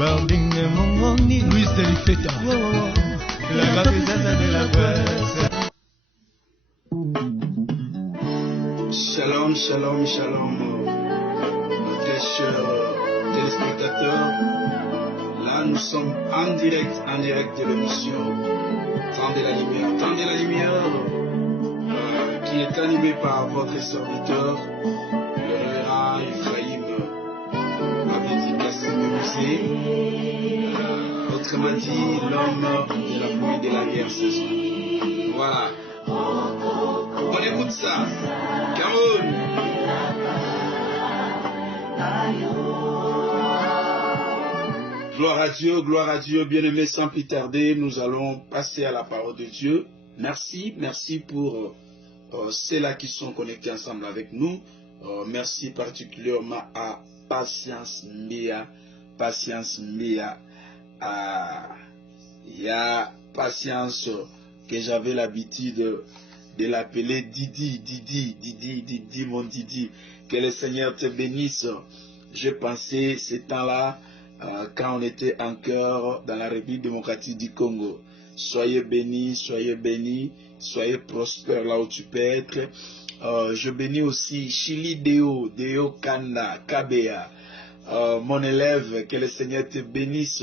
Barbing Mongoni, Louis Delifeta, la rapidité de la presse. Shalom, shalom, shalom, très chers téléspectateurs. Là, nous sommes en direct de l'émission Temps de la lumière, qui est animée par votre serviteur, le révérend Ephraim Abedi Musée, autrement dit, l'homme de la pluie de la guerre saison. Voilà. On écoute ça. Cameroun. Gloire à Dieu, bien-aimés, sans plus tarder, nous allons passer à la parole de Dieu. Merci pour ceux-là qui sont connectés ensemble avec nous. Merci particulièrement à Patience Mia. Il y a Patience que j'avais l'habitude de l'appeler Didi, mon Didi. Que le Seigneur te bénisse. Je pensais ces temps-là, quand on était en cœur dans la République démocratique du Congo. Soyez bénis, soyez prospères là où tu peux être. Je bénis aussi Chili Deo Kanda, Kabea, mon élève, que le Seigneur te bénisse,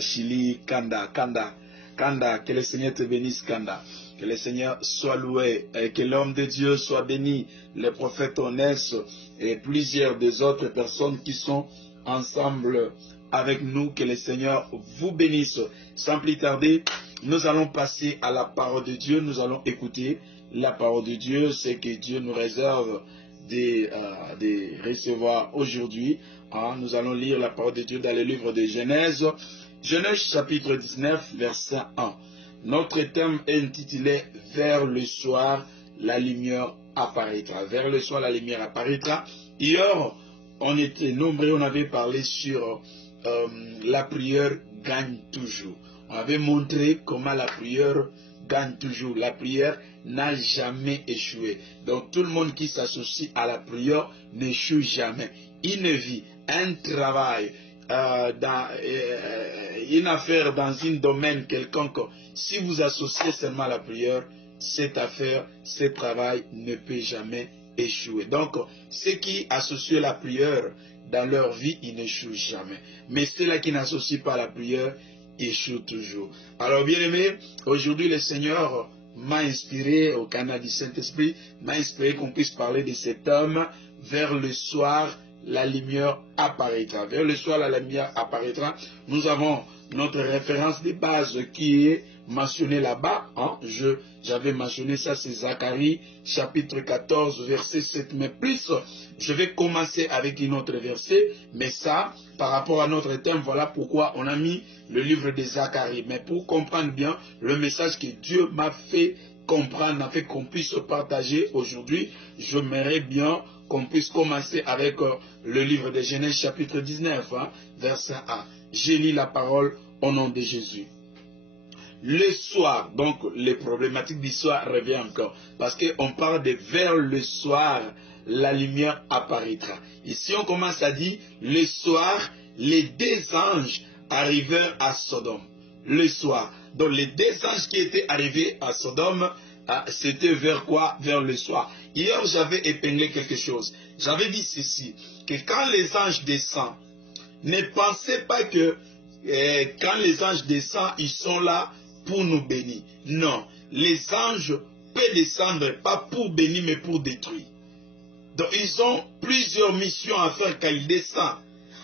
Chili Kanda, que le Seigneur te bénisse, Kanda. Que le Seigneur soit loué et que l'homme de Dieu soit béni, le prophète Onès et plusieurs des autres personnes qui sont ensemble avec nous. Que le Seigneur vous bénisse. Sans plus tarder, nous allons passer à la parole de Dieu. Nous allons écouter la parole de Dieu, ce que Dieu nous réserve de recevoir aujourd'hui. Nous allons lire la parole de Dieu dans le livre de Genèse. Genèse chapitre 19, verset 1. Notre thème est intitulé « Vers le soir, la lumière apparaîtra ». Vers le soir, la lumière apparaîtra. Hier, on était nombreux, on avait parlé sur la prière gagne toujours. On avait montré comment la prière gagne toujours. La prière n'a jamais échoué. Donc tout le monde qui s'associe à la prière n'échoue jamais. Une vie, un travail, une affaire dans un domaine quelconque, si vous associez seulement à la prière, cette affaire, ce travail ne peut jamais échouer. Donc, ceux qui associent la prière dans leur vie, ils n'échouent jamais. Mais ceux-là qui n'associent pas à la prière, échouent toujours. Alors, bien aimé, aujourd'hui, le Seigneur m'a inspiré, au canal du Saint-Esprit, m'a inspiré qu'on puisse parler de cet homme. Vers le soir, la lumière apparaîtra. Vers le soir, la lumière apparaîtra. Nous avons notre référence de base qui est mentionnée là-bas. J'avais mentionné ça, c'est Zacharie, chapitre 14, verset 7. Mais plus, je vais commencer avec une autre verset. Mais ça, par rapport à notre thème, voilà pourquoi on a mis le livre de Zacharie. Mais pour comprendre bien le message que Dieu m'a fait comprendre, m'a fait qu'on puisse partager aujourd'hui, j'aimerais bien qu'on puisse commencer avec le livre de Genèse chapitre 19, verset 1. J'ai lu la parole au nom de Jésus. Le soir, donc les problématiques du soir reviennent encore. Parce qu'on parle de vers le soir, la lumière apparaîtra. Ici on commence à dire, le soir, les deux anges arrivèrent à Sodome. Le soir. Donc les deux anges qui étaient arrivés à Sodome, c'était vers quoi? Vers le soir. Hier, j'avais épinglé quelque chose. J'avais dit ceci, que quand les anges descendent, ne pensez pas que quand les anges descendent, ils sont là pour nous bénir. Non, les anges peuvent descendre, pas pour bénir, mais pour détruire. Donc, ils ont plusieurs missions à faire quand ils descendent.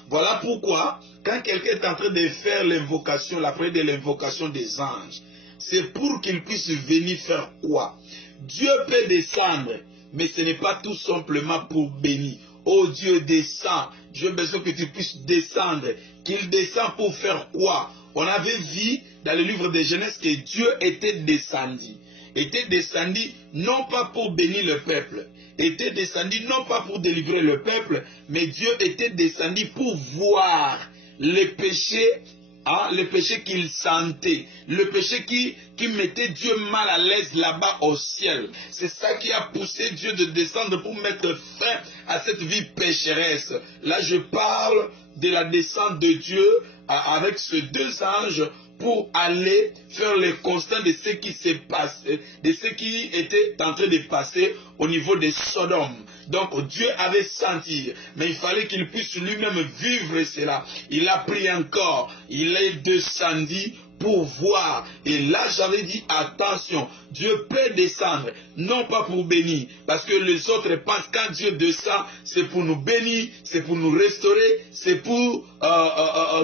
Voilà pourquoi, quand quelqu'un est en train de faire l'invocation, la prière de l'invocation des anges, c'est pour qu'ils puissent venir faire quoi? Dieu peut descendre, mais ce n'est pas tout simplement pour bénir. Oh Dieu, descend. J'ai besoin que tu puisses descendre. Qu'il descend pour faire quoi? On avait vu dans le livre de Genèse que Dieu était descendu. Était descendu non pas pour bénir le peuple. Était descendu non pas pour délivrer le peuple, mais Dieu était descendu pour voir les péchés hein, le péché qu'il sentait, le péché qui mettait Dieu mal à l'aise là-bas au ciel. C'est ça qui a poussé Dieu de descendre pour mettre fin à cette vie pécheresse. Là, je parle de la descente de Dieu avec ces deux anges pour aller faire le constat de ce qui s'est passé, de ce qui était en train de passer au niveau de Sodome. Donc Dieu avait senti, mais il fallait qu'il puisse lui-même vivre cela. Il a pris un corps, il est descendu pour voir. Et là, j'avais dit, attention, Dieu peut descendre, non pas pour bénir, parce que les autres pensent quand Dieu descend, c'est pour nous bénir, c'est pour nous restaurer, c'est pour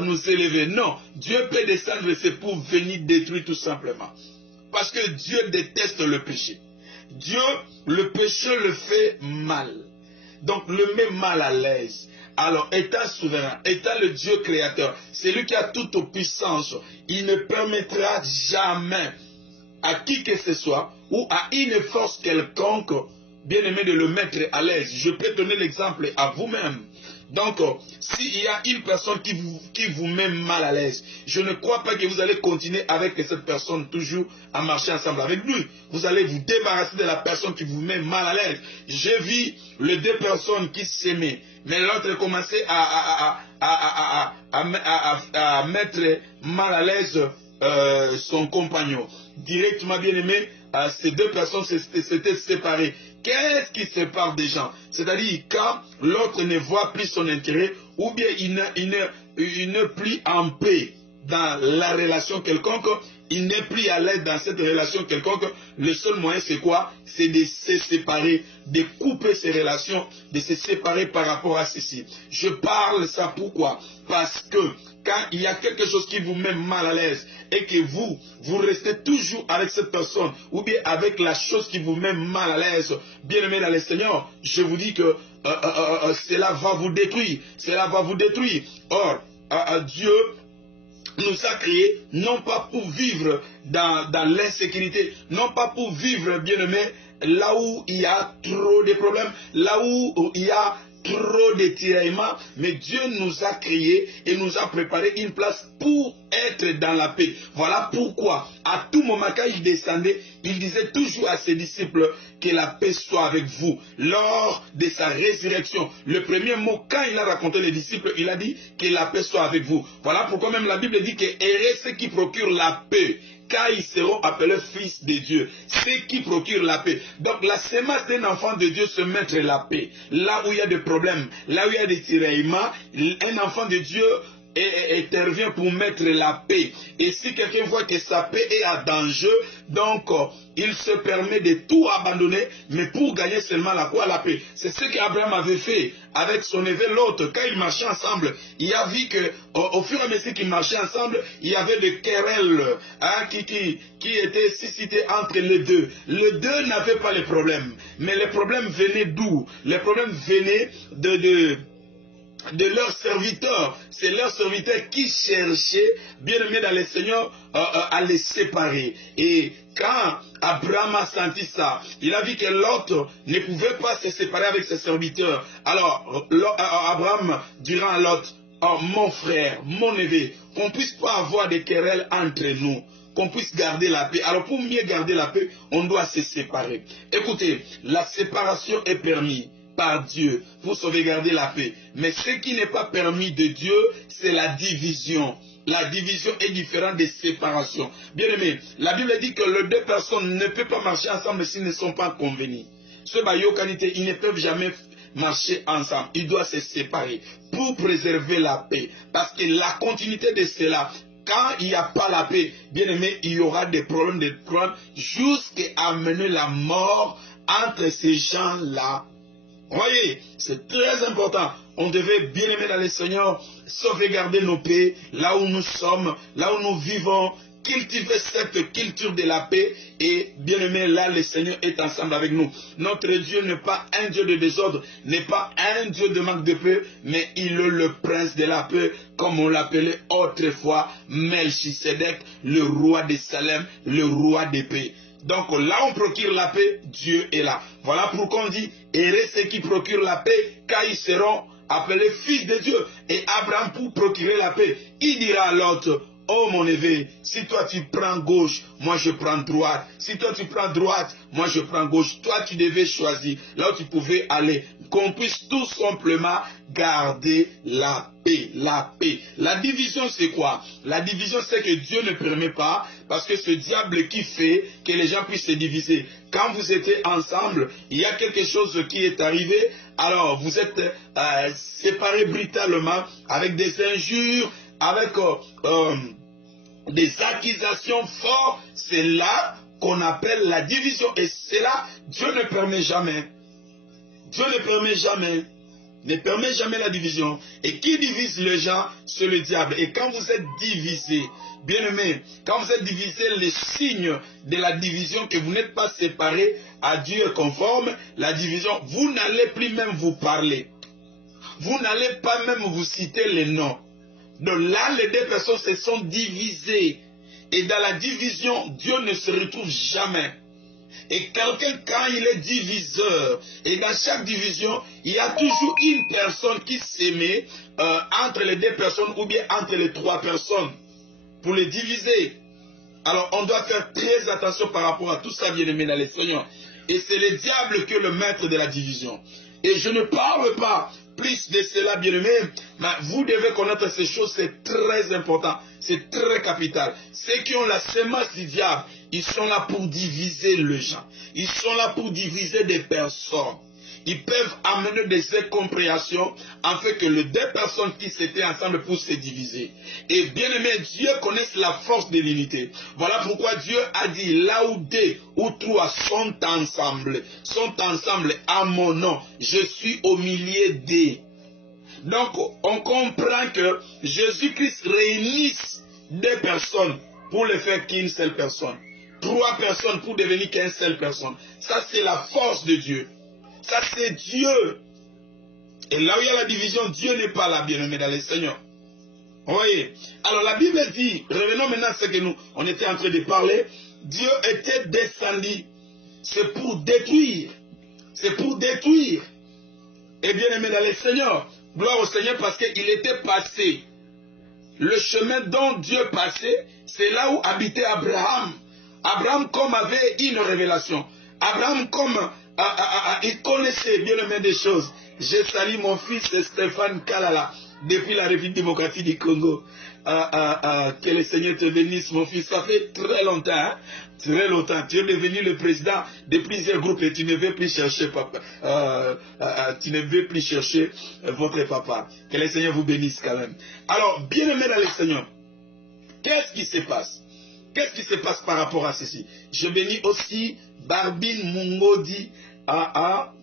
nous élever. Non, Dieu peut descendre, c'est pour venir détruire tout simplement. Parce que Dieu déteste le péché. Dieu, le péché le fait mal. Donc, le met mal à l'aise. Alors, étant souverain, étant le Dieu créateur, c'est lui qui a toute puissance, il ne permettra jamais à qui que ce soit ou à une force quelconque, bien aimé, de le mettre à l'aise. Je peux donner l'exemple à vous-même. Donc, s'il y a une personne qui vous met mal à l'aise, je ne crois pas que vous allez continuer avec cette personne toujours à marcher ensemble avec lui. Vous allez vous débarrasser de la personne qui vous met mal à l'aise. J'ai vu les deux personnes qui s'aimaient, mais l'autre commençait à mettre mal à l'aise son compagnon. Directement, bien aimé, ces deux personnes s'étaient séparées. Qu'est-ce qui sépare des gens? C'est-à-dire quand l'autre ne voit plus son intérêt ou bien il n'est plus en paix dans la relation quelconque, il n'est plus à l'aise dans cette relation quelconque. Le seul moyen c'est quoi? C'est de se séparer, de couper ces relations, de se séparer par rapport à ceci. Je parle ça pourquoi? Parce que quand il y a quelque chose qui vous met mal à l'aise et que vous restez toujours avec cette personne ou bien avec la chose qui vous met mal à l'aise, bien aimé dans le Seigneur, je vous dis que cela va vous détruire. Cela va vous détruire. Or, Dieu nous a créés non pas pour vivre dans l'insécurité, non pas pour vivre, bien aimé, là où il y a trop de problèmes, là où il y a trop de tiraillements, mais Dieu nous a créés et nous a préparé une place pour être dans la paix. Voilà pourquoi, à tout moment, quand il descendait, il disait toujours à ses disciples que la paix soit avec vous. Lors de sa résurrection, le premier mot, quand il a raconté les disciples, il a dit que la paix soit avec vous. Voilà pourquoi même la Bible dit que heureux ceux qui procurent la paix, car ils seront appelés fils de Dieu. Ceux qui procurent la paix. Donc la semence d'un enfant de Dieu, se mettre la paix. Là où il y a des problèmes, là où il y a des tiraillements, un enfant de Dieu intervient pour mettre la paix. Et si quelqu'un voit que sa paix est en danger, donc il se permet de tout abandonner, mais pour gagner seulement la paix. C'est ce qu'Abraham avait fait avec son neveu Lot. Quand ils marchaient ensemble, il a vu que au fur et à mesure qu'ils marchaient ensemble, il y avait des querelles qui étaient suscitées entre les deux. Les deux n'avaient pas les problèmes, mais les problèmes venaient d'où? Les problèmes venaient de leurs serviteurs. C'est leurs serviteurs qui cherchaient, bien aimé dans le Seigneur, à les séparer. Et quand Abraham a senti ça, il a vu que l'autre ne pouvait pas se séparer avec ses serviteurs. Alors Abraham dira à l'autre, oh, mon frère, mon neveu, qu'on ne puisse pas avoir des querelles entre nous, qu'on puisse garder la paix. Alors pour mieux garder la paix, on doit se séparer. Écoutez, la séparation est permise par Dieu pour sauvegarder la paix. Mais ce qui n'est pas permis de Dieu, c'est la division. La division est différente des séparations. Bien aimé, la Bible dit que les deux personnes ne peuvent pas marcher ensemble s'ils ne sont pas convenus. Ce baillot qualité, ils ne peuvent jamais marcher ensemble. Ils doivent se séparer pour préserver la paix. Parce que la continuité de cela, quand il n'y a pas la paix, bien aimé, il y aura des problèmes jusqu'à amener la mort entre ces gens-là. Voyez, c'est très important. On devait, bien aimer dans le Seigneur, sauvegarder nos paix, là où nous sommes, là où nous vivons, cultiver cette culture de la paix. Et bien aimé, là, le Seigneur est ensemble avec nous. Notre Dieu n'est pas un Dieu de désordre, n'est pas un Dieu de manque de paix, mais il est le prince de la paix, comme on l'appelait autrefois Melchisedec, le roi de Salem, le roi de paix. Donc là on procure la paix, Dieu est là. Voilà pourquoi on dit, heureux ceux qui procurent la paix, car ils seront appelé fils de Dieu. Et Abraham, pour procurer la paix, il dira à l'autre, oh mon neveu, si toi tu prends gauche, moi je prends droite. Si toi tu prends droite, moi je prends gauche. Toi tu devais choisir là où tu pouvais aller. Qu'on puisse tout simplement garder la paix. La paix. La division c'est quoi? La division c'est que Dieu ne permet pas, parce que ce diable qui fait que les gens puissent se diviser. Quand vous étiez ensemble, il y a quelque chose qui est arrivé. Alors vous êtes séparés brutalement avec des injures, avec des accusations fortes. C'est là qu'on appelle la division. Et c'est là, Dieu ne permet jamais. Dieu ne permet jamais. Ne permet jamais la division. Et qui divise les gens, c'est le diable. Et quand vous êtes divisés, bien-aimés, quand vous êtes divisés, les signes de la division, que vous n'êtes pas séparés à Dieu conforme, la division, vous n'allez plus même vous parler. Vous n'allez pas même vous citer les noms. Donc là, les deux personnes se sont divisées. Et dans la division, Dieu ne se retrouve jamais. Et quelqu'un, quand il est diviseur, et dans chaque division, il y a toujours une personne qui s'émet entre les deux personnes ou bien entre les trois personnes pour les diviser. Alors, on doit faire très attention par rapport à tout ça, bien-aimé dans les Seigneurs. Et c'est le diable qui est le maître de la division. Et je ne parle pas plus de cela, bien-aimé, mais vous devez connaître ces choses, c'est très important, c'est très capital. Ceux qui ont la sémence du diable, ils sont là pour diviser les gens. Ils sont là pour diviser des personnes. Ils peuvent amener des incompréhensions afin que les deux personnes qui s'étaient ensemble pour se diviser. Et bien aimé, Dieu connaît la force de l'unité. Voilà pourquoi Dieu a dit, là où deux ou trois sont ensemble à mon nom, je suis au milieu d'eux. Donc on comprend que Jésus-Christ réunisse deux personnes pour le faire qu'une seule personne. Trois personnes pour devenir qu'une seule personne. Ça c'est la force de Dieu. Ça c'est Dieu. Et là où il y a la division, Dieu n'est pas là, bien-aimé dans les Seigneurs. Vous voyez? Alors la Bible dit, revenons maintenant à ce que nous, on était en train de parler. Dieu était descendu. C'est pour détruire. C'est pour détruire. Et bien-aimé dans les Seigneurs, gloire au Seigneur parce qu'il était passé. Le chemin dont Dieu passait, c'est là où habitait Abraham. Abraham comme avait une révélation. Abraham comme il connaissait bien le même des choses. Je salue mon fils Stéphane Kalala depuis la République démocratique du Congo. Que le Seigneur te bénisse mon fils. Ça fait très longtemps, hein? Très longtemps. Tu es devenu le président de plusieurs groupes et tu ne veux plus chercher papa. Tu ne veux plus chercher votre papa. Que le Seigneur vous bénisse quand même. Alors, bien aimé dans le Seigneur, qu'est-ce qui se passe? Qu'est-ce qui se passe par rapport à ceci? Je bénis aussi Barbine Mungodi,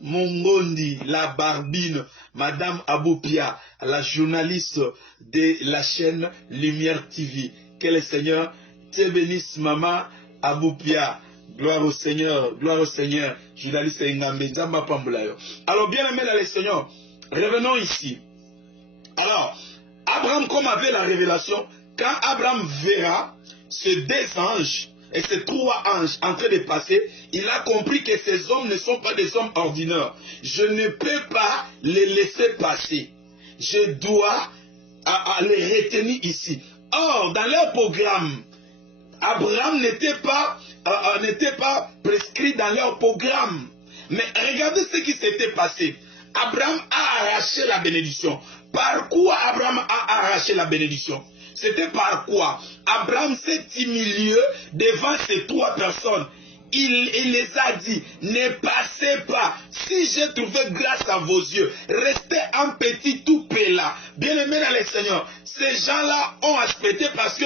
Mungondi, la Barbine, Madame Aboupia, la journaliste de la chaîne Lumière TV. Que le Seigneur te bénisse, Maman Aboupia. Gloire au Seigneur, journaliste Ngambe, Nzamba Pambulayo. Alors, bien aimé dans le Seigneur, revenons ici. Alors, Abraham, comme avait la révélation, quand Abraham verra ces deux anges et ces trois anges en train de passer, il a compris que ces hommes ne sont pas des hommes ordinaires. Je ne peux pas les laisser passer. Je dois les retenir ici. Or, dans leur programme, Abraham n'était pas prescrit dans leur programme. Mais regardez ce qui s'était passé. Abraham a arraché la bénédiction. Par quoi Abraham a arraché la bénédiction? C'était par quoi? Abraham s'est humilié devant ces trois personnes. Il les a dit, ne passez pas. Si j'ai trouvé grâce à vos yeux, restez un petit toupet là. Bien-aimé dans le Seigneur, ces gens-là ont accepté parce que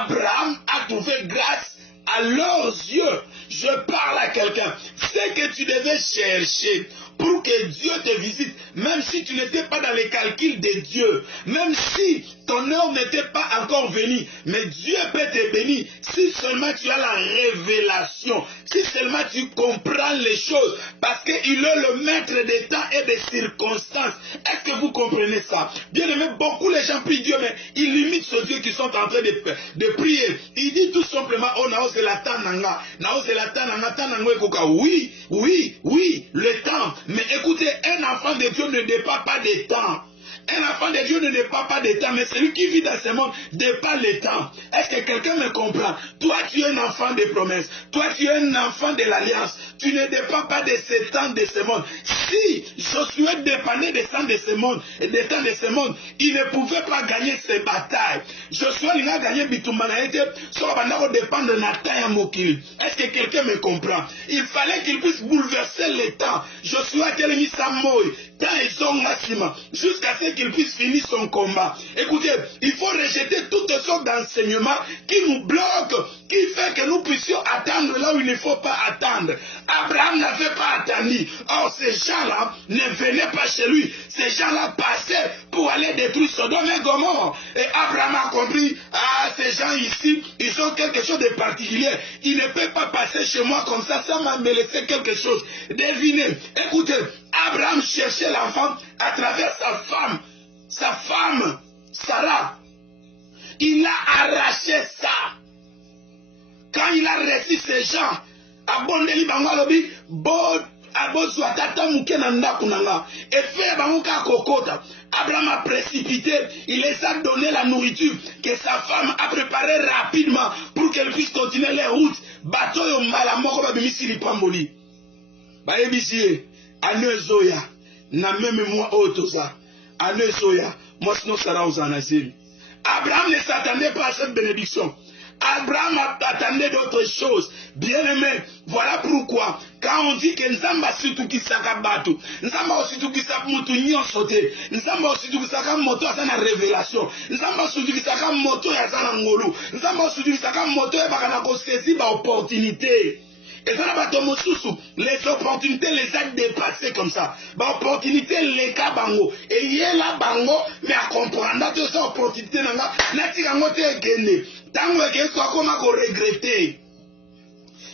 Abraham a trouvé grâce à leurs yeux. Je parle à quelqu'un. C'est que tu devais chercher pour que Dieu te visite, même si tu n'étais pas dans les calculs de Dieu, même si ton heure n'était pas encore venue, mais Dieu peut te bénir si seulement tu as la révélation, si seulement tu comprends les choses, parce qu'il est le maître des temps et des circonstances. Est-ce que vous comprenez ça? Bien aimé, beaucoup les gens prient Dieu, mais ils limitent ce Dieu qui sont en train de prier. Il dit tout simplement, oh naose la tananga, naose la tananga, tananga ekoka. Oui, le temps. Mais écoutez, un enfant de Dieu Dieu ne dépend pas des temps. Un enfant de Dieu ne dépend pas des temps, mais celui qui vit dans ce monde dépend des temps. Est-ce que quelqu'un me comprend? Toi, tu es un enfant des promesses. Toi, tu es un enfant de l'alliance. Tu ne dépends pas de ce temps de ce monde. Si Josué dépendait des temps de ce monde et des temps de ce monde, il ne pouvait pas gagner ces batailles. Josué n'a gagné Bitumanaïte, soit Bandaro dépendre de Nathan Mokili. Est-ce que quelqu'un me comprend? Il fallait qu'il puisse bouleverser les temps. Josué a mis sa moï, tant ils sont massivement, jusqu'à ce qu'il puisse finir son combat. Écoutez, il faut rejeter toutes sortes d'enseignements qui nous bloquent, qui fait que nous puissions attendre là où il ne faut pas attendre. Abraham n'avait pas attendu. Or, ces gens-là ne venaient pas chez lui. Ces gens-là passaient pour aller détruire Sodome et Gomorrhe. Et Abraham a compris, ah, ces gens ici, ils ont quelque chose de particulier. Ils ne peuvent pas passer chez moi comme ça, ça m'a laissé quelque chose. Devinez, écoutez, Abraham cherchait l'enfant à travers sa femme, Sarah. Il a arraché ça. Quand il a reçu ces gens, abondeli bango alobi bo abozwa tata muke na ndaku nanga et fait bango ka kokota. Abraham a précipité, il les a donné la nourriture que sa femme a préparée rapidement pour qu'elle puisse continuer les routes. Bateau yo mala moko ba bimisi lipamboli. Ba ebisi ane zoya na même moi otosa ane zoya moi sinon sera aux anazeli. Abraham ne s'attendait pas à cette bénédiction. Abraham attendait d'autres choses. Bien-aimé, voilà pourquoi, quand on dit que Nzamba surtout qui saka bato, Nzamba surtout qui saka moto nyon sauté, Nzamba surtout qui saka moto à sa révélation, Nzamba surtout qui saka moto à sa ngolu, Nzamba surtout qui saka moto à bakana ko saisir ba opportunité. Et ça n'a pas les opportunités les a dépassées comme ça. Bah, opportunité les cas bango. Et y est là bango, mais à comprendre que cette opportunité n'a pas gagné. Tant que soit comme à regretter.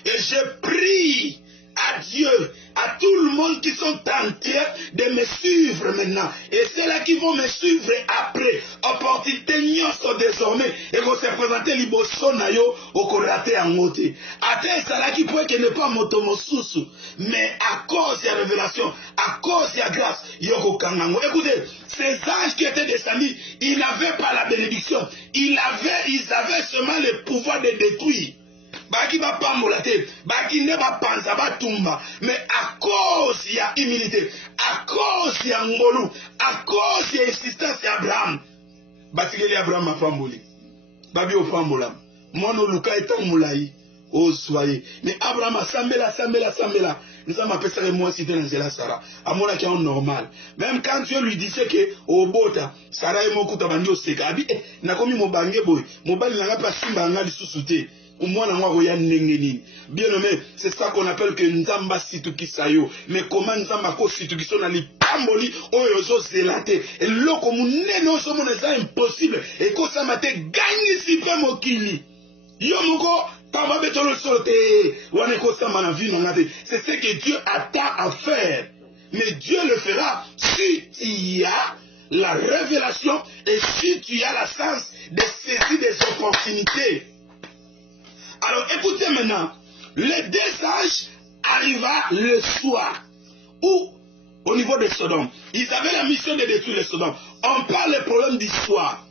Et je prie à Dieu, à tout le monde qui sont tentés de me suivre maintenant. Et ceux-là qui vont me suivre après, opportunité nyonso désormais, et vont se présenter liboso na yo au koraté en moté. Atteint cela qui pourrait que ne pas motomosusu, mais à cause de la révélation, à cause de la grâce, yoko kangango. Écoutez, ces anges qui étaient descendus, ils n'avaient pas la bénédiction, ils avaient seulement le pouvoir de détruire. Baki ba pambolate, baki ne ba panza ba tumba, mais à cause il y a humilité, à cause il y a ngolu, à cause il y a insistance d'Abraham. Batikeli Abraham a pamboli, babi o pambolam, mono luka etan moulaï, oh soyez. Mais Abraham a sambela. Nous avons appelé ça le mois cité dans la Sarah. À mon avis, normal. Même quand Dieu lui disait que au bota, Sarah est mon coup de au seka. Abi, n'a commis mon bangé boy, mon bal n'a pas simba n'a du sous-souté. Bien nommé, c'est ça qu'on appelle que Nzamba Situkisayo. Mais comment Nzamba ko Situkiso na li pamboli oyozo zelaté. Et loko munene no somo neza impossible. Et ko ça mate gagné si peu mokili. Yo moko tamba betolo sote. Wane ko ça manavi nangate. C'est ce que Dieu attend à faire. Mais Dieu le fera si il y a la révélation et si tu as la sens de saisir des opportunités. Alors écoutez maintenant, les deux anges arriva le soir, où au niveau de Sodome, ils avaient la mission de détruire le Sodome. On parle du problème du soir.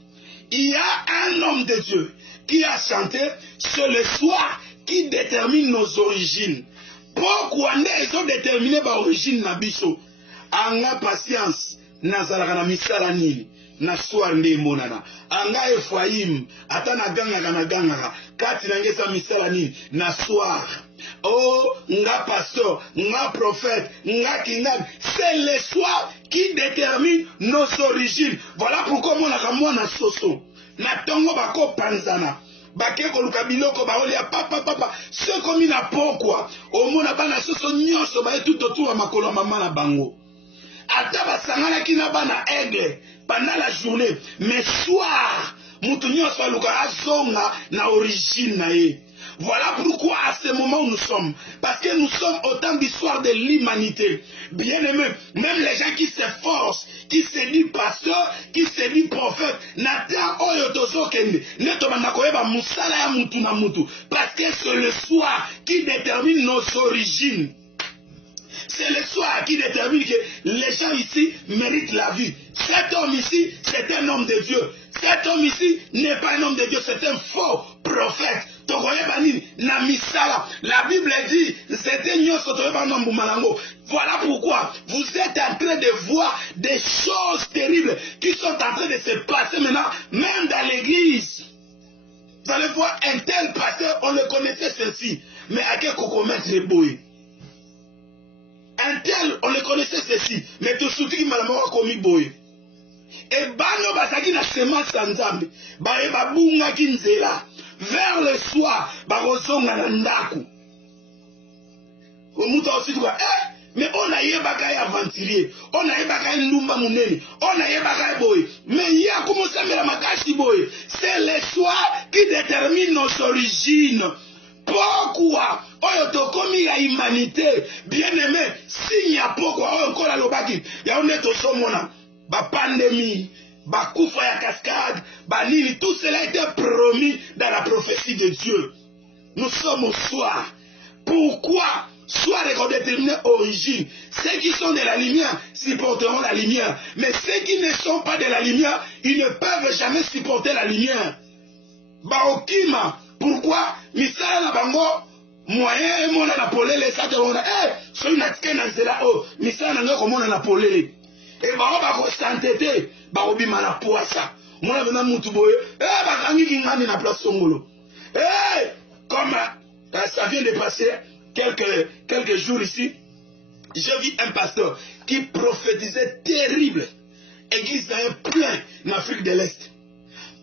Il y a un homme de Dieu qui a chanté sur le soir qui détermine nos origines. Pourquoi ils ont déterminé leur origine Nabiso? Anga patience, Nazarana na misala nini. Na soir nde monana anga Ephraim atana ganga kati nangesa misala nini na soir oh nga pasteur nga prophète nga kingan c'est le soir qui détermine nos origines. Voilà pourquoi mon na soso na tongo bako panzana bakeko lukabiloko baolia papa ce comme na pourquoi au mona bana soso nyonso ba tout autour makolo mama na bango ata basangana kina bana aigle pendant la journée, mais soir, Moutounio Saluka Azonga na origine nae. Voilà pourquoi à ce moment où nous sommes, parce que nous sommes au temps d'histoire de l'humanité. Bien aimé, même les gens qui s'efforcent, qui se disent pasteur, qui se disent prophète, Nathan Oyotoso Kende, Netomandakoeba Moussala ya Moutou na Moutou, parce que c'est le soir qui détermine nos origines. C'est le soir qui détermine que les gens ici méritent la vie. Cet homme ici, c'est un homme de Dieu. Cet homme ici n'est pas un homme de Dieu, c'est un faux prophète. La Bible dit, voilà pourquoi vous êtes en train de voir des choses terribles qui sont en train de se passer maintenant, même dans l'église. Vous allez voir un tel pasteur, on le connaissait ceci, mais à quel commettre les boy. Un tel, on le connaissait ceci, mais tout ce qui m'a commis boy. Et bano basaki na semence nzambe, ba bunga kinzela. Vers le soir, barozonga na ndaku. Omuta aussi quoi, mais on a yebaka ya aventurier, on a yebaka ndumba munene, on a yebaka boy, mais il y a commencé à la makashi boy. C'est le soir qui détermine nos origines. Pourquoi? Oyo tokomi ya humanité, bien aimé, s'il n'y a pourquoi, oyo kola lobaki, ya on est au somona, ba pandémie. Bakoufa ya cascade, Banini, tout cela était promis dans la prophétie de Dieu. Nous sommes au soir. Pourquoi? Soit redéterminer origine. Ceux qui sont de la lumière supporteront la lumière. Mais ceux qui ne sont pas de la lumière, ils ne peuvent jamais supporter la lumière. Baokima. Pourquoi? Misala na bango, moyen et mon anapolele, ça te rona. Soy natike na zela o, misala na nga komona napolele. Et bah on va s'entêter, bah on bima na poissa. Mon avenant mutuboye, bakangi kingani na place songolo. Comme ça vient de passer quelques jours ici, j'ai vu un pasteur qui prophétisait terrible. Église plein en Afrique de l'Est.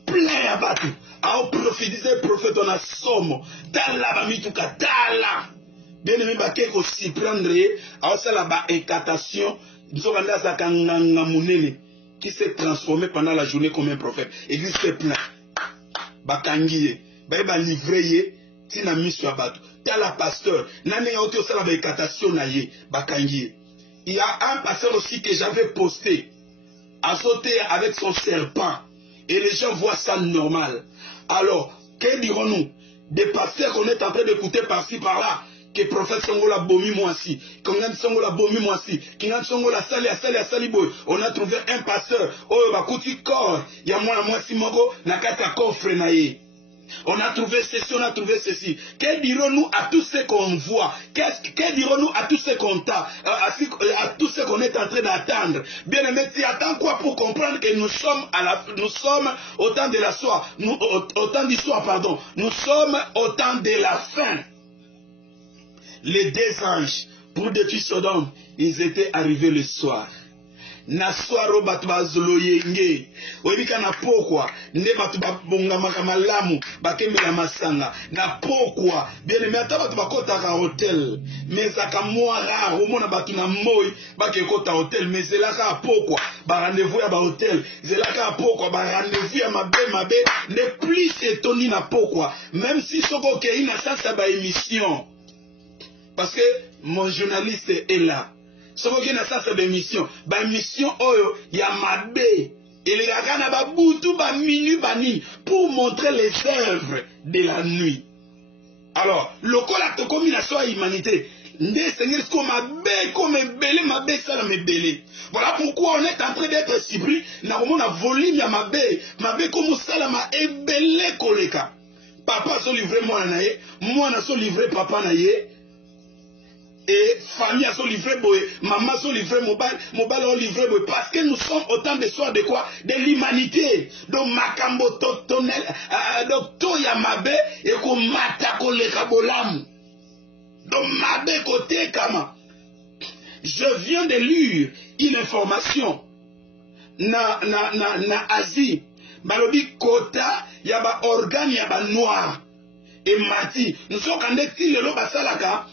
Plein à battu. A prophétisé prophète on a somme. Tala ba mituka tala. Bien aimé ba keko si prendre a ça la ba incantation. Qui s'est transformé pendant la journée comme un prophète. Église fait plein. Bakangiye. Ba livré tina miso abatu. Tala pasteur. Nane ya ote osala ba incantation na ye. Bakangiye. Il y a un pasteur aussi que j'avais posté. A sauter avec son serpent. Et les gens voient ça normal. Alors, que dirons-nous? Des pasteurs qu'on est en train d'écouter par-ci, par-là. Que prophète Songola bomi moisi, Kongan Songola bomi moisi, Kingan Songola sali boy. On a trouvé un pasteur, oh bakuti corps, ya mwana moisi mogo, nakata coffre naye. On a trouvé ceci, on a trouvé ceci. Que dirons-nous à tous ceux qu'on voit? Que dirons-nous à tous ceux qu'on t'a, à tous ceux qu'on est en train d'attendre? Bien aimé, tu attends quoi pour comprendre que nous sommes au temps de la soir, au temps du soir, pardon. Nous sommes au temps de la fin. Les deux anges, pour détruire Sodome, ils étaient arrivés le soir. Na soiro batu bazoloye nge. Oibika na pokwa. Nde batu babonga makamalamu. Bakembe la masanga. Na pokwa. Bien aimé, ata batu bakota ka hotel. Mezaka mwa rare. Omona batu na moi. Bake kota hotel. Mezelaka pokwa. Ba rendez-vous ya ba hotel. Zelaka pokwa. Ba rendez-vous ya mabe. Ne plus étonné na pokwa. Même si soko kei na sasa ba émission. Parce que mon journaliste est là. Ce qui est ça, c'est des missions. Ba mission oyo ya mabe. Et les gars na ba boutou ba minu bani pour montrer les œuvres de la nuit. Alors, le cola to combination à humanité. Nde Seigneur comme belé mabe ça la me belé. Voilà pourquoi on est en train d'être surpris. Na comment na volume ya mabe comme ça la ma ebelé koleka. Papa so livré moi na so livré papa na ye. Et famille a son livré boy, maman a son livré mobile a livré boy, parce que nous sommes autant de soins de quoi? De l'humanité. Donc makambo totonel, donc to ya mabe et ko mata ko le kabolam. Donc mabe côté kama. Je viens de lire une information na Asie. Balobi kota ya ba organe ya ba noir et mati. Nous sommes quand est-il le basalaka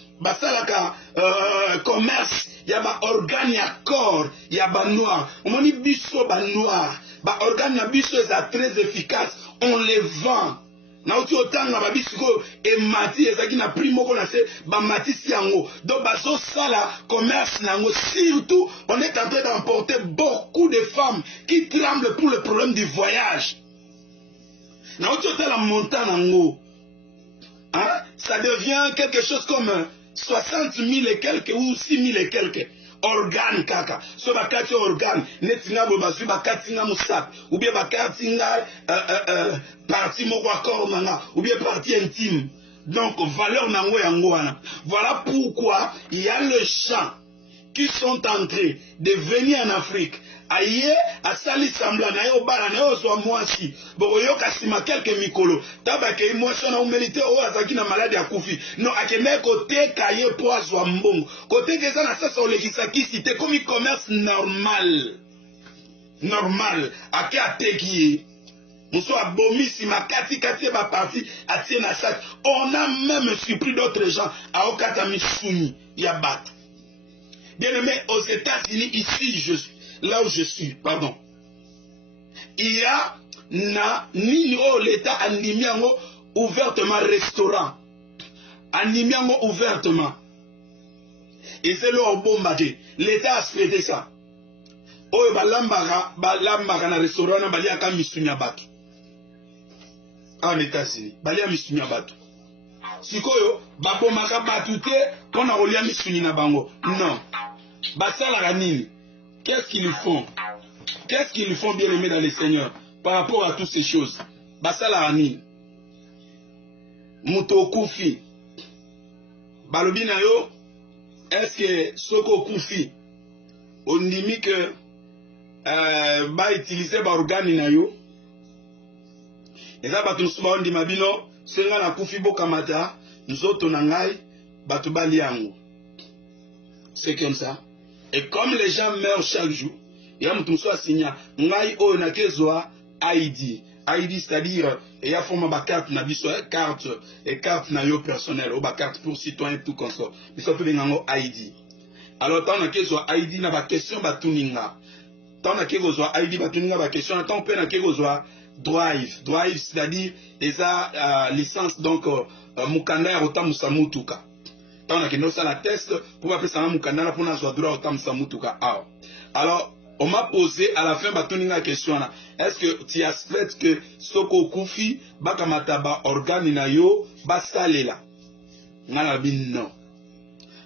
commerce, il y a ba organe ya corps, il y a ba noir. On dit biso ba noir, ba organe ya biso est très efficace, on les vend. Na uti otanga ba biso et mati ezaki na prix moko na se ba mati siango. Donc ba so sala commerce nango, surtout on est en train d'emporter beaucoup de femmes qui tremblent pour le problème du voyage. Na uti otala montant nango. Hein? Ça devient quelque chose comme 60 000 et quelques ou 6 000 et quelques organes kaka. So bakati organe, netinga bo basu bakatinga musap, ou bien bakatinga partie moko corps nanga, ou bien partie intime. Donc valeur nango yango wana. Voilà pourquoi il y a les gens qui sont en train de venir en Afrique. Aïe, à sali sambla na yo bala na yo so mwasi. Boko yo kasima quelques mikolo. Tabake emotion na humilité o azaki na maladie ya kufi. Non akende côté kaye poisson mbongo. Côté que ça na ça sur lekisaki cité comme commerce normal. Normal. Ake ateki. Mousso a bomi si ma kati ba parti atie na sac. On a même surpris d'autres gens à okata misuni ya bat. Bien aimé, aux États-Unis, ici, là où je suis, pardon, il y a l'État animiango ouvertement restaurant. Animiango ouvertement. Et c'est le bombardé. L'État a fait ça. Oh, balambara na restaurant na balia ka misunya batu. En États-Unis, balia misunya batu. Sikoyo, babomaka batu te pona olia misunya na bango. Non. Basala Ranini, qu'est-ce qu'ils font? Qu'est-ce qu'ils font, bien aimés dans le Seigneur, par rapport à toutes ces choses? Basala Ranini, Muto Koufi, Balobina yo, est-ce que Soko Koufi, on dit que va utiliser l'organe na yo? Et ça, batu souba on dit mabino, c'est là la Koufi Bokamata, nous autres nangai, batu baliango. C'est comme ça. Et comme les gens meurent chaque jour, il y a un peu de signé, il y a ID. ID, c'est-à-dire, il y a une carte, carte personnelle, ou carte pour citoyen, tout comme ça. Mais ça peut être ID. Alors, tant que vous avez ID, il y a une question, tant que vous avez ID, il y a une question, tant que vous avez drive. Drive, c'est-à-dire, les licence, donc, Mukanda, Otam Samutuka. La test pour appeler ça mukandala pour n'avoir droit au tam samutuka. Alors on m'a posé à la fin la question là, est-ce que tu acceptes que Soko Koufi bakamataba organe na yo basalela? Ngana bin non.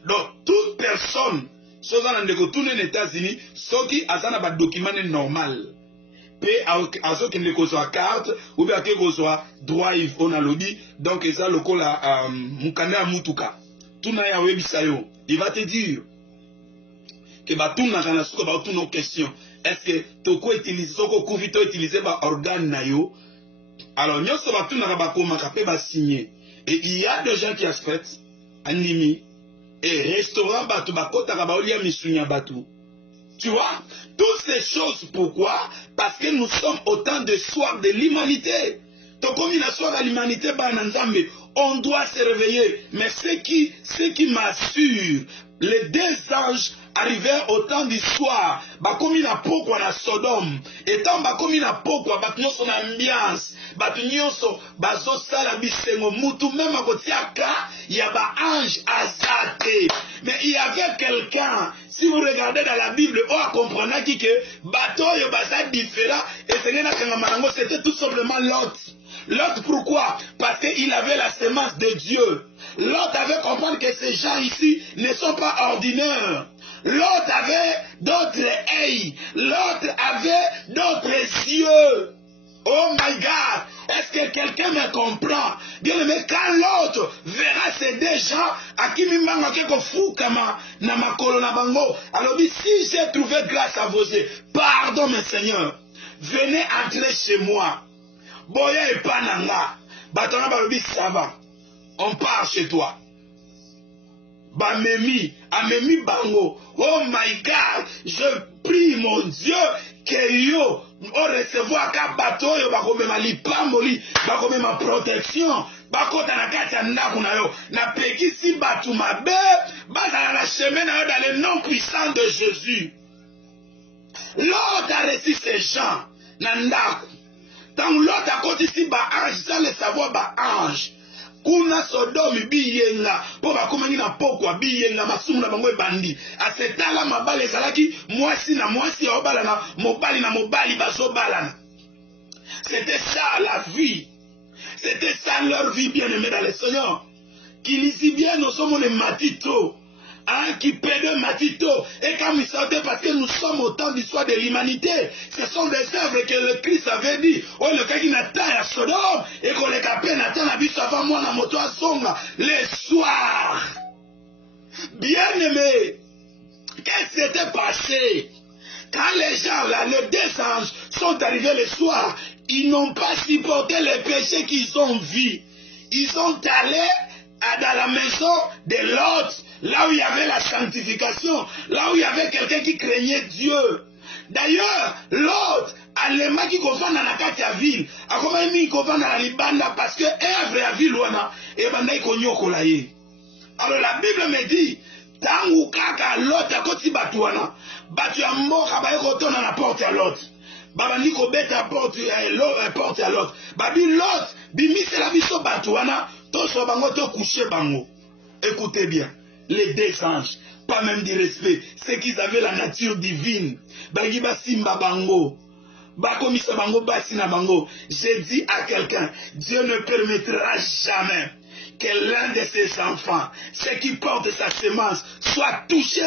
Donc toute personne chose en ndeko tourner aux États-Unis soki azana ba document normal. Pe azo ki ndeko so carte ou bien que soit drive on a lobby donc ça le kola mukanda mutuka. Il va te dire que nos questions. Est-ce que Toko utilise Soko Koufi utiliser organe na yo? Alors nous sommes signer. Et il y a des gens qui acceptent animi et restaurant batu bakota kabaolia misunya batu. Tu vois, toutes ces choses pourquoi? Parce que nous sommes autant de soirs de l'humanité. Toko mina soir de l'humanité bananzambe. On doit se réveiller. Mais ce qui m'assure, les deux anges arrivèrent au temps du soir. Bakomi na pokwa na Sodome. Étant bakomi na pokwa, batunyo son ambiance. Batunyo son bazo sala bisengo mutu. Même à côté il y a ba ange azate. Mais il y avait quelqu'un, si vous regardez dans la Bible, on comprend qui que bateau yo baza différent. Et c'était tout simplement Lot. L'autre pourquoi? Parce qu'il avait la semence de Dieu. L'autre avait compris que ces gens ici ne sont pas ordinaires. L'autre avait d'autres œils. L'autre avait d'autres yeux. Oh my God! Est-ce que quelqu'un me comprend? Bien aimé, quand l'autre verra ces deux gens, à qui mimanga keko fukama na makolo na bango. Alors si j'ai trouvé grâce à vos yeux, pardon mes seigneurs, venez entrer chez moi. Boya et pananga, batanga babi ça va. On part chez toi. Bamemi, amemi bango. Oh my God, je prie mon Dieu que yo on recevoir ka bateau yo bakome ma lipamboli, bakome ma protection. Bakota na kati ya ndaku na yo. Na peki si batu mabe, bazala na chemin na yo dans le nom puissant de Jésus. L'autre a reçu ces gens na ndaku. Tant l'autre a côté si ba ange, sans le savoir ba ange. Kuna Sodome biyenga, po ba komani na pokwa biyenga masumu na bango bandi. Asetala mabale ezalaki mwasi na mwasi obala na mobali bazo balana. C'était ça la vie. C'était ça leur vie bien aimée dans le Seigneur. Kilisi bien, nous sommes les matito. Hein, qui pédent matito. Et quand vous savez, parce que nous sommes au temps d'histoire de l'humanité, ce sont des œuvres que le Christ avait dit. Oh, le cas qui n'a pas à Sodome, et qu'on les capé n'a pas à bus avant moi, la moto à Songa, les soirs. Bien aimé, qu'est-ce qui s'était passé? Quand les gens là, les deux anges sont arrivés le soir, ils n'ont pas supporté les péchés qu'ils ont vus. Ils sont allés dans la maison de Lot, là où il y avait la sanctification, là où il y avait quelqu'un qui craignait Dieu. D'ailleurs, Lot, alema qui confond dans la carte à ville, a comment il confond dans la libanda parce que œuvre à ville ouana et banda ikonyoko ye. Alors la Bible me dit, tangu kaka Lot a koti batuana, batu ya mboka ba ekotona na porte à Lot. Babandi ko beta porte à Lot. Babi Lot, bimise la biso batuana, to so bango to coucher bango. Écoutez bien, les deux anges, pas même du respect, c'est qu'ils avaient la nature divine. Bagi ba simba bango. Bakomisa bango basina bango. J'ai dit à quelqu'un, Dieu ne permettra jamais que l'un de ses enfants, ceux qui portent sa semence, soit touché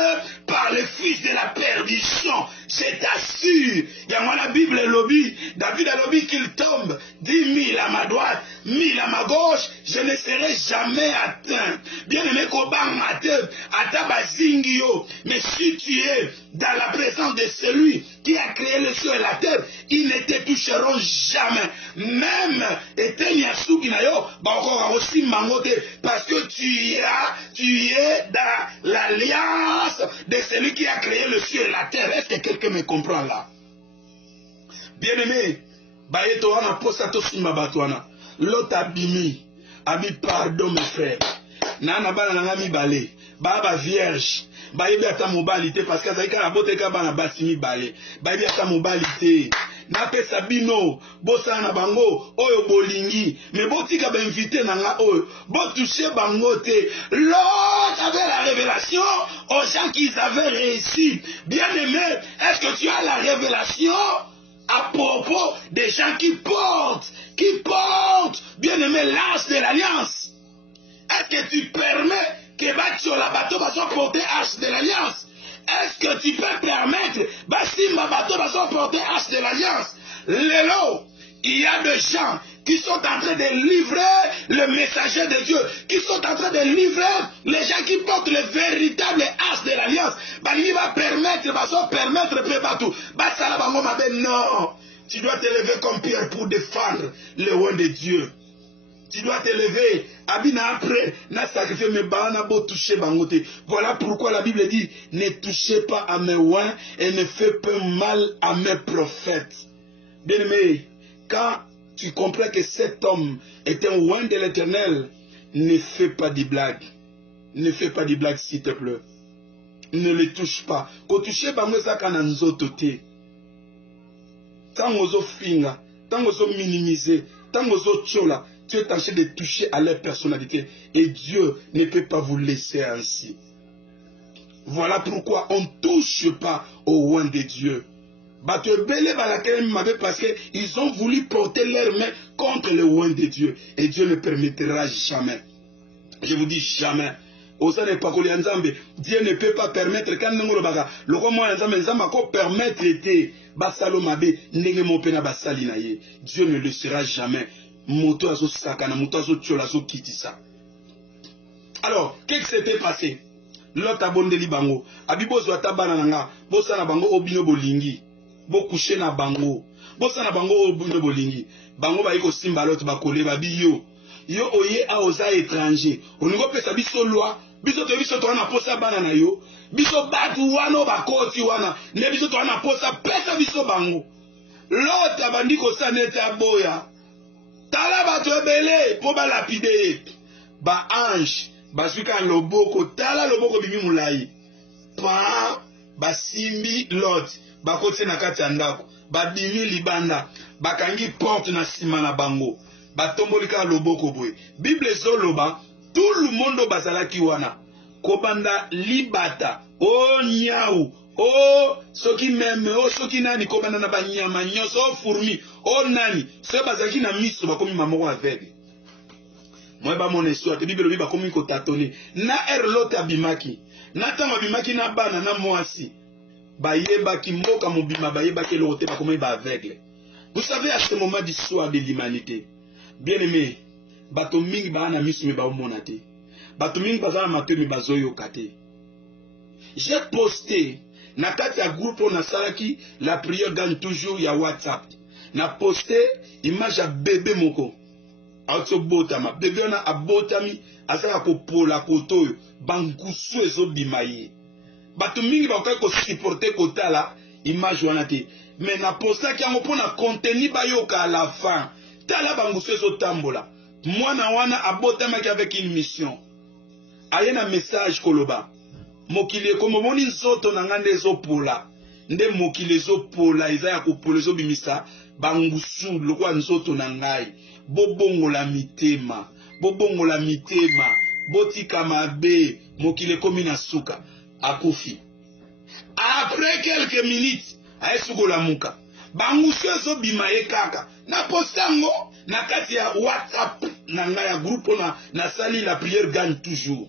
par le fils de la perdition. Je t'assure. Il y a moi la Bible lobby. David a lobby qu'il tombe 10 000 à ma droite, 1000 à ma gauche, je ne serai jamais atteint. Bien aimé Kobang Matin, Atabazingio, mais si tu es dans la présence de celui qui a créé le ciel et la terre, ils ne te toucheront jamais. Même Eteniasuginayo, encore aussi mangote, parce que tu es dans l'alliance de celui qui a créé le ciel et la terre. Est-ce que quelqu'un me comprend là? Bien aimé, Bayeto wana posato simba batwana. L'autre abimi, abi pardon mes frères. Nana bana nanga mibale, baba vierge. Bayebi ata mobilité parce que zaika na boteka bana basimi balé. Bayebi ata mobilité. Na pesa bino, bosa na bango, oyo bolingi. Mais botika ba invité nanga oyo, bo toucher bango te. L'autre avait la révélation aux gens qui avaient réussi. Bien aimé, est-ce que tu as la révélation à propos des gens qui portent, bien aimé, l'âge de l'alliance? Est-ce que tu permets que Batio la bateau va porter l'âge de l'alliance? Est-ce que tu peux permettre que ma bateau va porter l'âge de l'alliance? Lélo, il y a des gens qui sont en train de livrer le messager de Dieu, qui sont en train de livrer les gens qui portent le véritable âge de l'alliance. Il va permettre, non, tu dois te lever comme Pierre pour défendre le roi de Dieu. Tu dois te lever. Abina après, n'a sacrifié mes bana beau toucher bangote. Voilà pourquoi la Bible dit, ne touchez pas à mes oins et ne faites pas mal à mes prophètes. Bien aimé, quand tu comprends que cet homme est un oint de l'Éternel, ne fais pas de blagues. Ne fais pas de blagues s'il te plaît. Ne le touche pas. Quand toucher bango ça quand nzoto te. Tant ozo finga, tant ozo minimiser, tant ozo tchola. Tu es tâché de toucher à leur personnalité et Dieu ne peut pas vous laisser ainsi. Voilà pourquoi on ne touche pas au oint de Dieu. Parce qu'ils ont voulu porter leurs mains contre le oint de Dieu et Dieu ne permettra jamais. Je vous dis jamais. Dieu ne peut pas permettre quand le roman permettre Dieu ne le sera jamais. Alors, qu'est-ce qui s'était passé? L'autre a bondeli bango. Abibo zwata bananga. Bosa na bango obino bolingi. Bo coucher na bango. Bosa na bango obino bolingi. Bango ba yiko simba l'autre ba kole ba biyo. Yo oye a oza étranger. Oningo pesa biso loi. Biso to biso to na posa banana yo. Biso batu wano ba koti wana. Ne biso to na posa pesa biso bango. L'autre abandi ko saneta boya. Tala bato ebele po ba lapide ba ange basuka loboko tala loboko bimi mulai pa basimbi Lot bakoti na kati ya ndako babimi libanda bakangi porte na sima na bango batombolika loboko boye. Bible zoloba tout le monde bazalaki wana kobanda libata o nyau o soki meme o soki nani kobanda na banyama nyoso o fourmi o nani so bazaki na miso bakomi mamoko aveugle. Moi, ba mon histoire, te Bible ba komi ko tatoni. Na erlote abimaki. Na tama abimaki na bana na moasi. Ba yeba ki mboka mobima ba yeba ke lote ba komi ba aveugle. Vous savez, à ce moment d'histoire de l'humanité, bien aimé, bato mingi ba na misu mi ba omonate. Bato mingi ba na mato mi ba zoyo kate. J'ai posté na kati ya groupe on a salaki la prière gagne toujours ya WhatsApp. Na posté image ya bébé moko. Autso botama bébé on a abotami asala ko pola koto bangusu ezo bimaye. Bato mingi ba ko supporter kotala image wana te. Mais na posta ki yango pona contenu ba yoka à la fin. Tala bangusu ezo tambola. Mwana wana abotama ki avec une mission. Aye na message koloba. Mokile komo moni nzoto na ngande ezo pola. Nde mokile ezo pola eza ya kopola ezo bimisa bangusu lokwa nzoto na ngai. Bobongola mitema. Bobongola mitema. Botika mabe. Mokile komi na suka. Akufi. Après quelques minutes, aesukola muka. Bangusu ezo bimaye kaka. Na postango na kati ya WhatsApp na ngai ya groupe na sali la prière gagne toujours.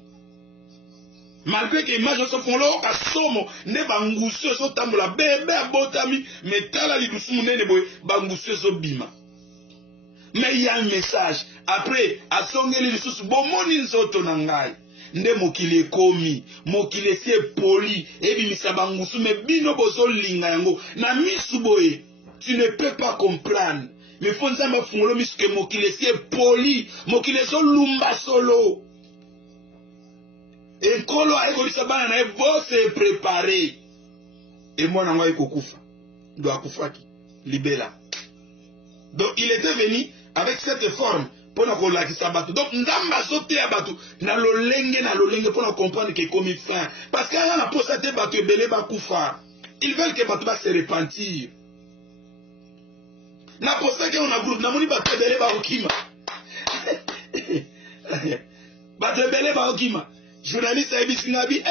Malgré que l'image se font là, à somo, ne bangusu so tambola bébé abotami, mais tala li dusumu ne boy bangusu so bima. Mais il y a un message. Après, à songeli lisusu bomoni nzoto na ngai. Nde mokile komi, mokile se poli, ebi misa bangusu me bino bozo linga yango. Na misu boye, tu ne peux pas comprendre. Mais faut nzamba fungolo misu ke mokile se poli, mokile so lumba solo. Et kolo a évolué bana na ebo se préparer. Et moi na ngwa kokufa. Do akufaki libela. Donc il était venu avec cette forme pour nous relakisa bato. Donc ndamba sote ya bato na lolenge pour nous comprendre que comme fin parce qu'il y a la posate bato ebele ba kufa. Ils veulent que bato ba se repentir. Na posate on a groupe na moni bato ebele ba okima. Bato ebele ba okima. Journaliste a dit,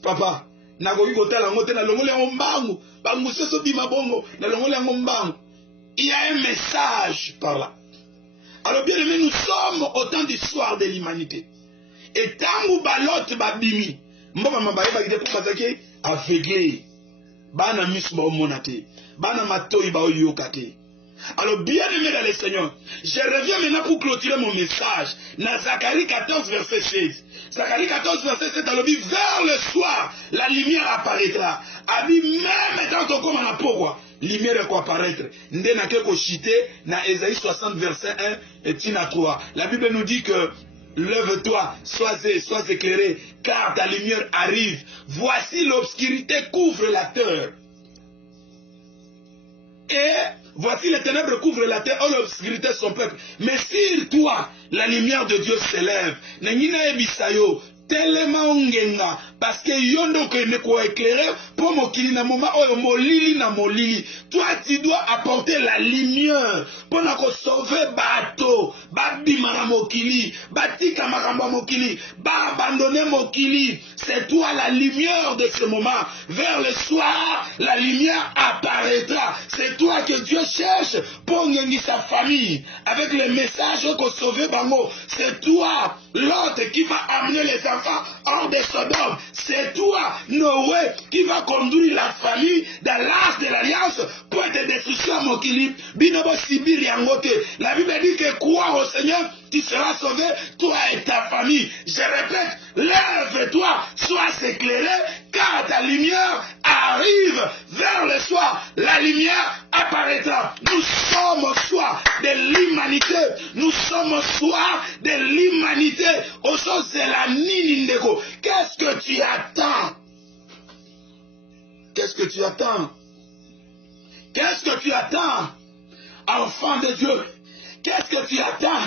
papa, na gogi kotala ngote na longole ya mbangu, bangusu so bima bongo na longole ya mbangu. Il y a un message par là. Alors bien aimé, nous sommes au temps d'histoire de l'humanité. Et tangu balote babimi, mboka mabaye ba kide pour bazake aveuglé. Bana misu ba omonate, bana matoi ba oyokate. Alors bien aimé dans le Seigneur, je reviens maintenant pour clôturer mon message. Dans Zacharie 14 verset 16. Zacharie 14 verset 7, alors dit vers le soir, la lumière apparaîtra. A dit même quand on commence à pourquoi, lumière est quoi apparaître. Nde na keko chité, na Ésaïe 60 verset 1 et tina 3. La Bible nous dit que lève-toi, sois éclairé, car ta lumière arrive. Voici l'obscurité couvre la terre. Et voici les ténèbres couvrent la terre, oh l'obscurité son peuple. Mais sur toi, la lumière de Dieu s'élève. Nengina ebisayo, tellement ngenga, parce que yondo que ne ko éclairer pour mokili na moment oh molili na molili. Toi tu dois apporter la lumière pour na ko sauver bateau, ba bimara mokili, batika maramba mokili, ba abandonner mokili. C'est toi la lumière de ce moment. Vers le soir, la lumière apparaîtra. C'est toi que Dieu cherche pour gagner sa famille. Avec le message qu'on sauve bango. C'est toi, l'autre qui va amener les enfants hors de Sodome. C'est toi, Noé, qui va conduire la famille dans l'âge de l'alliance pour être destruction à Mokili. Binobo Sibiri Yangote. La Bible dit que croire au Seigneur, tu seras sauvé, toi et ta famille. Je répète, lève-toi, sois éclairé, car ta lumière arrive vers le soir. La lumière apparaîtra. Nous sommes au soir de l'humanité. Nous sommes au soir de l'humanité. Au sens de la Ninindego. Qu'est-ce que tu attends? Qu'est-ce que tu attends? Qu'est-ce que tu attends? Enfant de Dieu. Qu'est-ce que tu attends?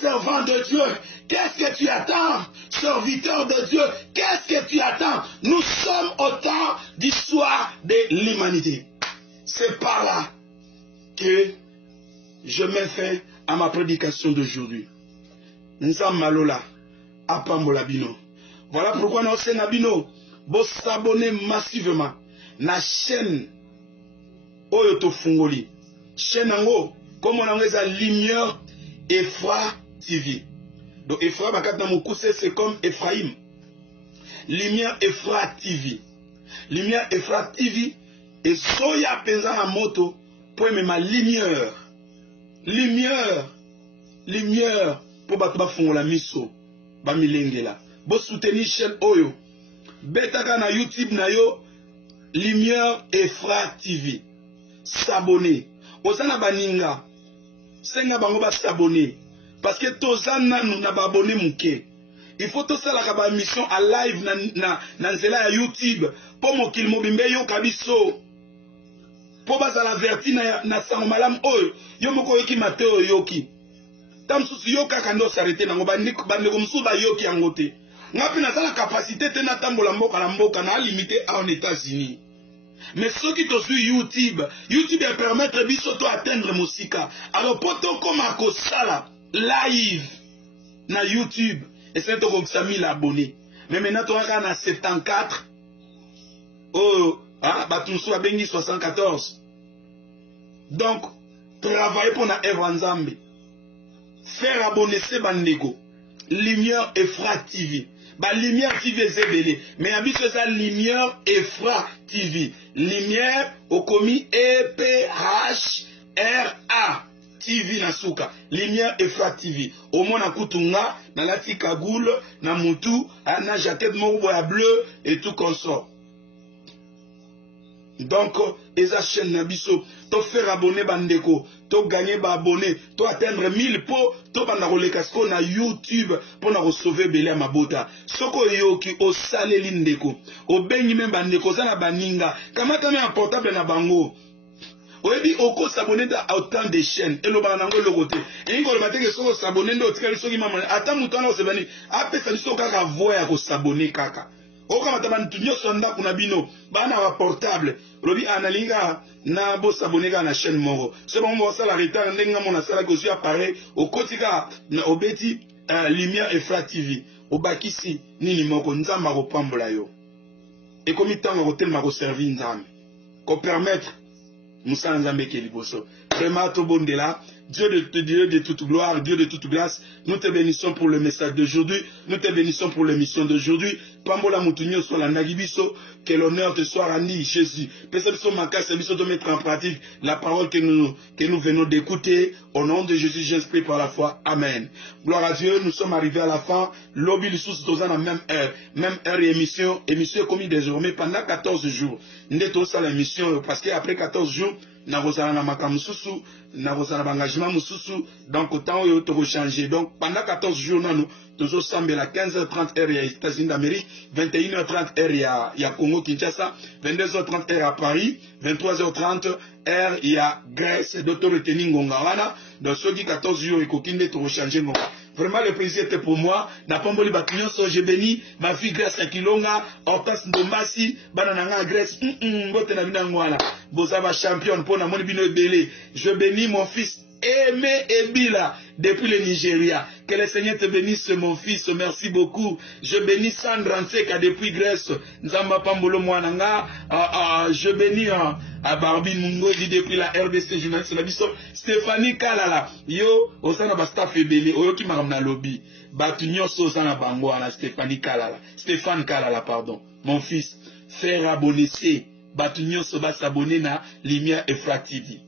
Servant de Dieu, qu'est-ce que tu attends? Serviteur de Dieu, qu'est-ce que tu attends? Nous sommes au temps d'histoire de l'humanité. C'est par là que je mets fin à ma prédication d'aujourd'hui. Nzam Malola, Apambola Bino. Voilà pourquoi nous sommes Bino. Vous s'abonnez massivement à la chaîne Oyoto Fungoli. Chaîne Ango, comme on a la lumière et foi TV. Donc Ephra Bakata Moukousse, c'est comme Ephraim. Lumière Ephra TV. Lumière Ephra TV. Et Soya Penza à moto pour aimer ma lumière. Lumière. Lumière. Pour battre la miso. Bamilengela. Bo soutenir chaîne Oyo. Betaka na YouTube na yo. Lumière Ephra TV. S'abonner. Osana baninga. Senga bango ba s'abonner. Parce que tozana nous na ba abonné mouké. Il faut tout ça la mission à live na nzela ya YouTube. Pour mo kil mobimbe yo kabiso. Pour baza la verti na sango malam oyo. Yo moko yoki mateo yoki. Tam susu yo kaka ndo s'arrêter nango bandeko msu ba yoki angote. Ngapi na la capacité te na tambola mboka na limité en États-Unis. Mais ceux qui te suivent YouTube va permettre biso to atteindre musika. Alors poto comme à kosala live na YouTube et c'est to comme 1000 abonnés. Mais maintenant to na 74 oh batunso a bengi 74. Donc travailler pour na Evanzambe. Faire abonner ces bandego. Lumière Ephra TV. Ba Lumière TV zebele. Mais habitué ça Lumière Ephra TV. Lumière au commis EPHRA TV Nasuka. Lumière Ephra TV. Au moins na kutunga, na lati kagoule, na mutu, na jaquette moko ya bleu et tout comme ça. Donc, eza chaîne nabiso, to faire abonner bandeko, to gagner ba abonné, to atteindre 1000 po, to banda kolekasko na YouTube pour na sauver belé mabota. Soko yoki o sale lindeko, o bengi même bandeko za na baninga, kamata me portable na bango. Oyebi oko s'abonner à autant de chaînes et le banango le côté. Et il faut que soko s'abonner ndo tika soki mama. Ata mutana o sebani, apesa biso kaka voix ya ko s'abonner kaka. Oka matabani tunyo sonda kuna bino bana wa portable lobi analinga na bo s'abonner na chaîne moro c'est bon on va la retard ndenga mona sala ko sur appareil okotika na obeti Lumière Ephra TV obakisi nini moko nzamba ko pambola yo et comme tango ko telma ko servir nzambe ko permettre musa nzambe ke liboso vraiment to bondela. Dieu de toute gloire, Dieu de toute grâce, nous te bénissons pour le message d'aujourd'hui, nous te bénissons pour l'émission d'aujourd'hui. Pambola Moutounio soit la Nagibiso, que l'honneur te soit rendu, Jésus. Perception Makas, de mettre en pratique la parole que nous venons d'écouter. Au nom de Jésus, j'inspire par la foi. Amen. Gloire à Dieu, nous sommes arrivés à la fin. Lobby du sous dans la même heure et émission. Émission commise désormais pendant 14 jours. Nous sommes à l'émission parce qu'après 14 jours, na rozala na makamususu na rozala bangagement mususu donc autant yo to changer donc pendant 14 jours nanu tozo sambela 15h30 heure ya États-Unis d'Amérique 21h30 heure ya Congo Kinshasa 22h30 heure à Paris 23h30 heure ya Grèce d'autres retenir ngonga wana donc ceux qui 14 jours ekokinde to changer ngonga. Vraiment, le plaisir était pour moi. Na pamboli batunyo so je bénis ma fille Grèce à Kilonga, Hortense Ndomasi, banananga Grèce, bote na bina ngwana. Bozaba championne pour na moni bino belé. Je bénis mon fils Aimé Ebila depuis le Nigeria. Que le Seigneur te bénisse mon fils, merci beaucoup. Je bénis Sandra Nseka depuis Grèce. Nzamba pambolo mwananga. Je bénis à Barbie Mungozi depuis la RDC journaliste la biso. Stéphanie Kalala. Yo, osana ba staff ebele, oyo ki maramna lobby. Batu nyonso osana bango na Stéphanie Kalala. Stéphane Kalala pardon. Mon fils, faire abonner batu nyonso ba s'abonner na Lumière Ephra TV.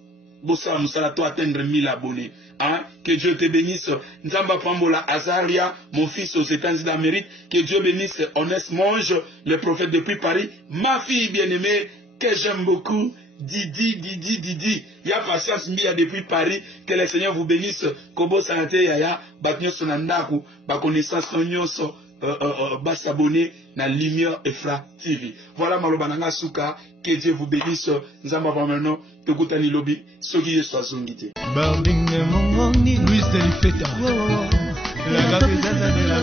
Bossa Moussala, toi atteindre 1000 abonnés. Hein? Que Dieu te bénisse. Nzamba Pambola Azaria, mon fils aux États-Unis d'Amérique. Que Dieu bénisse Honest Monge, le prophète depuis Paris. Ma fille bien-aimée, que j'aime beaucoup. Didi. Ya patience Mbia depuis Paris. Que le Seigneur vous bénisse. Kobo Sanate Yaya, Batnyo Sonandaku, ba connaissance Sonyoso. S'abonner na Lumière Ephra TV. Voilà Malobananga Souka. Que Dieu vous bénisse. Nzamba Pamano, Tokutani Lobby, Sogi Soazongite. Barbing Mongoni, Louis Delifeta. La Gabezaza de la